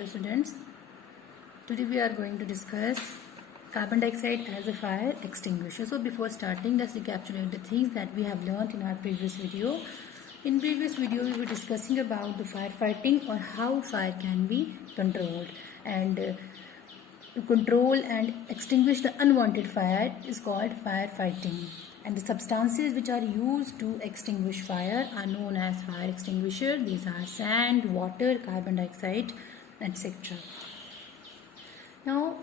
Hello students, today we are going to discuss carbon dioxide as a fire extinguisher. So before starting, let's recapitulate the things that we have learned in our previous video. In previous video we were discussing about the firefighting or how fire can be controlled, and to control and extinguish the unwanted fire is called firefighting. And the substances which are used to extinguish fire are known as fire extinguisher. These are sand, water, carbon dioxide, etc. Now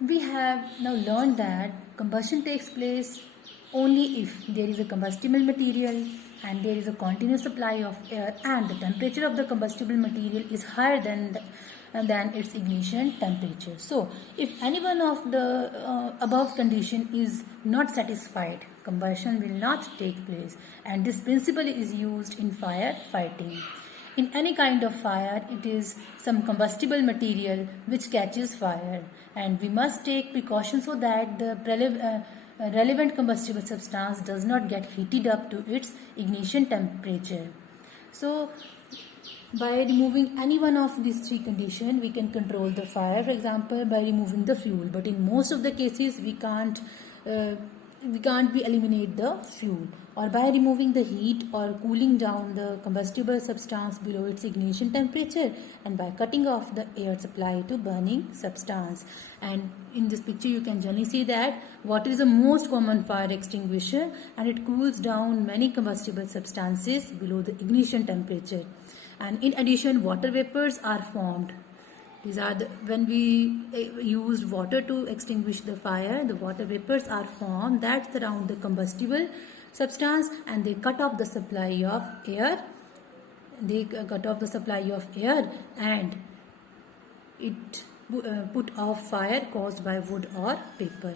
we have learned that combustion takes place only if there is a combustible material and there is a continuous supply of air and the temperature of the combustible material is higher than its ignition temperature. So if any one of the above condition is not satisfied, combustion will not take place, and this principle is used in fire fighting. In any kind of fire, it is some combustible material which catches fire, and we must take precautions so that the relevant combustible substance does not get heated up to its ignition temperature. So by removing any one of these three conditions, we can control the fire. For example, by removing the fuel, but in most of the cases we can't eliminate the fuel, or by removing the heat or cooling down the combustible substance below its ignition temperature, and by cutting off the air supply to burning substance. And in this picture you can generally see that water is the most common fire extinguisher, and it cools down many combustible substances below the ignition temperature. And in addition, water vapors are formed. These are when we use water to extinguish the fire, the water vapors are formed that surround the combustible substance, and they cut off the supply of air. And it put off fire caused by wood or paper.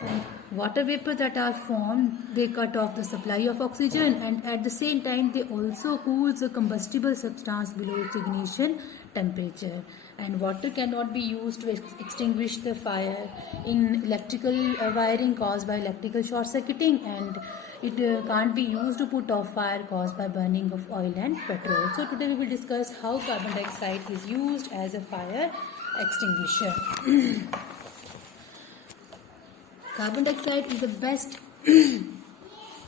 And water vapors that are formed, they cut off the supply of oxygen, and at the same time they also cool the combustible substance below its ignition temperature. And water cannot be used to extinguish the fire in electrical wiring caused by electrical short circuiting, and it can't be used to put off fire caused by burning of oil and petrol. So today we will discuss how carbon dioxide is used as a fire extinguisher. Carbon dioxide is the best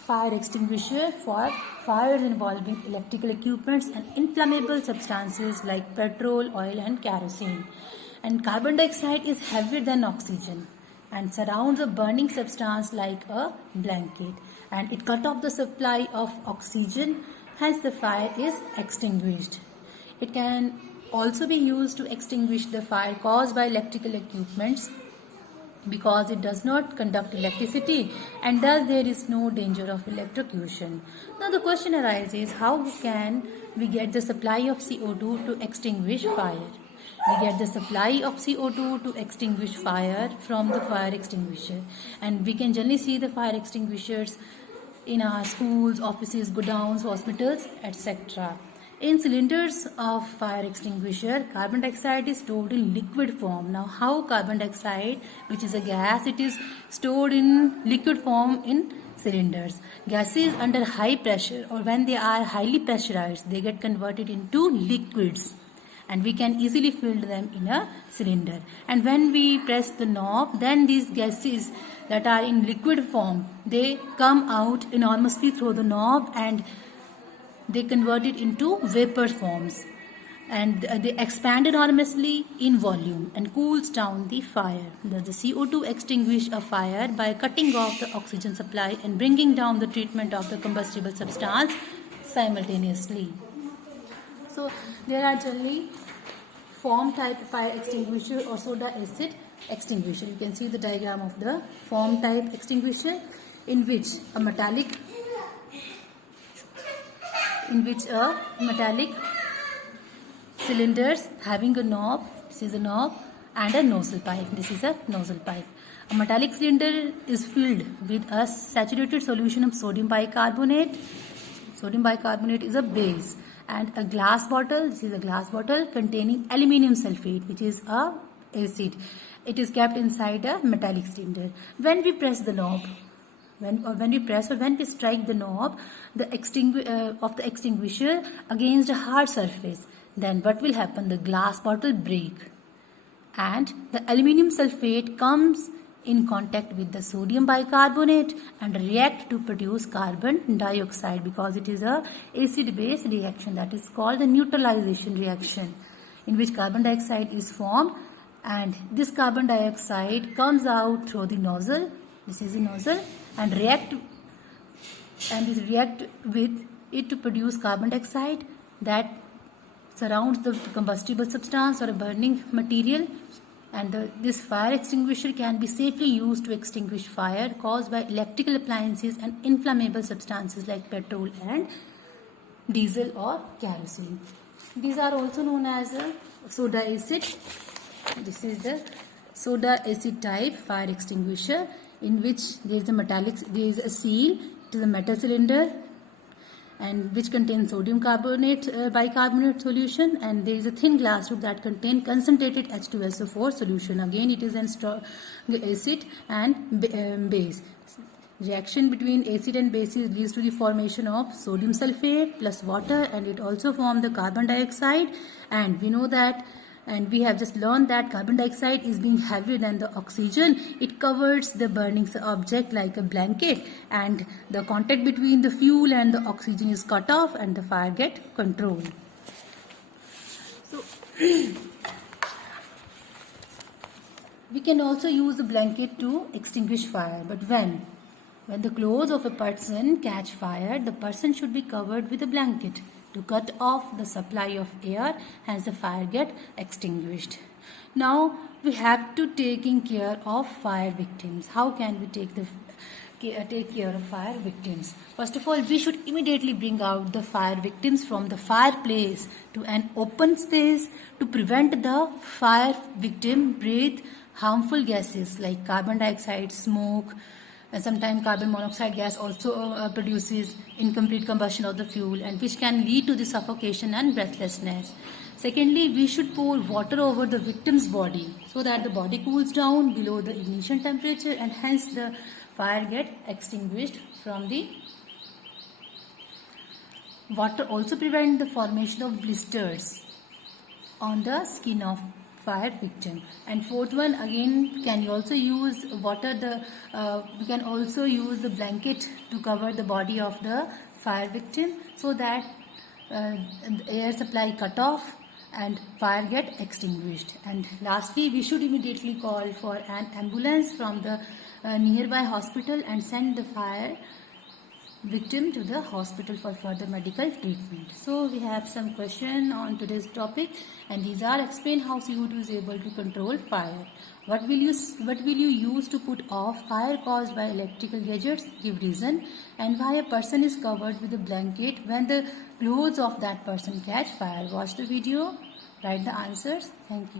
fire extinguisher for fires involving electrical equipments and inflammable substances like petrol, oil and kerosene. And carbon dioxide is heavier than oxygen and surrounds a burning substance like a blanket, and it cuts off the supply of oxygen, hence the fire is extinguished. It can also be used to extinguish the fire caused by electrical equipments because it does not conduct electricity, and thus there is no danger of electrocution. Now the question arises, how can we get the supply of CO2 to extinguish fire? We get the supply of CO2 to extinguish fire from the fire extinguisher, and we can generally see the fire extinguishers in our schools, offices, godowns, hospitals, etc. In cylinders of fire extinguisher, carbon dioxide is stored in liquid form. Now how carbon dioxide, which is a gas, it is stored in liquid form in cylinders. Gases under high pressure, or when they are highly pressurized, they get converted into liquids, and we can easily fill them in a cylinder. And when we press the knob, then these gases that are in liquid form, they come out enormously through the knob, and they convert it into vapor forms, and they expand enormously in volume and cools down the fire. Thus the CO2 extinguish a fire by cutting off the oxygen supply and bringing down the treatment of the combustible substance simultaneously. So there are generally foam type fire extinguisher or soda acid extinguisher. You can see the diagram of the foam type extinguisher, in which a metallic cylinders having a knob, this is a knob, and a nozzle pipe, this is a nozzle pipe. A metallic cylinder is filled with a saturated solution of sodium bicarbonate. Sodium bicarbonate is a base, and a glass bottle, this is a glass bottle containing aluminium sulfate, which is a acid. It is kept inside a metallic cylinder. When we press the knob, when we strike the knob of the extinguisher against a hard surface, then what will happen? The glass bottle break and the aluminum sulfate comes in contact with the sodium bicarbonate and react to produce carbon dioxide, because it is a acid base reaction that is called the neutralization reaction, in which carbon dioxide is formed, and this carbon dioxide comes out through the nozzle. This is the nozzle, and react with it to produce carbon dioxide that surrounds the combustible substance or a burning material, and this fire extinguisher can be safely used to extinguish fire caused by electrical appliances and inflammable substances like petrol and diesel or kerosene. These are also known as soda acid. This is the soda acid type fire extinguisher, in which there is a seal. It is a metal cylinder and which contains sodium bicarbonate solution, and there is a thin glass tube that contains concentrated H2SO4 solution. Again, it is a strong acid and base. Reaction between acid and bases leads to the formation of sodium sulfate plus water, and it also forms the carbon dioxide. And we know that, and we have just learned that carbon dioxide is being heavier than the oxygen. It covers the burning object like a blanket, and the contact between the fuel and the oxygen is cut off and the fire gets controlled. So we can also use the blanket to extinguish fire, but when the clothes of a person catch fire, the person should be covered with a blanket to cut off the supply of air, hence the fire get extinguished. Now we have to taking care of fire victims. How can we take care of fire victims? First of all, we should immediately bring out the fire victims from the fireplace to an open space to prevent the fire victim breathe harmful gases like carbon dioxide, smoke, and sometimes carbon monoxide gas also produces incomplete combustion of the fuel, and which can lead to the suffocation and breathlessness. Secondly, we should pour water over the victim's body so that the body cools down below the ignition temperature, and hence the fire get extinguished from the water. Also prevent the formation of blisters on the skin of fire victim. And fourth one, again, can you also use water? We can also use the blanket to cover the body of the fire victim so that air supply cut off and fire get extinguished. And lastly, we should immediately call for an ambulance from the nearby hospital and send the fire victim to the hospital for further medical treatment. So we have some question on today's topic, and these are: explain how CO2 is able to control fire. What will you use to put off fire caused by electrical gadgets? Give reason. And why a person is covered with a blanket when the clothes of that person catch fire. Watch the video, write the answers. Thank you.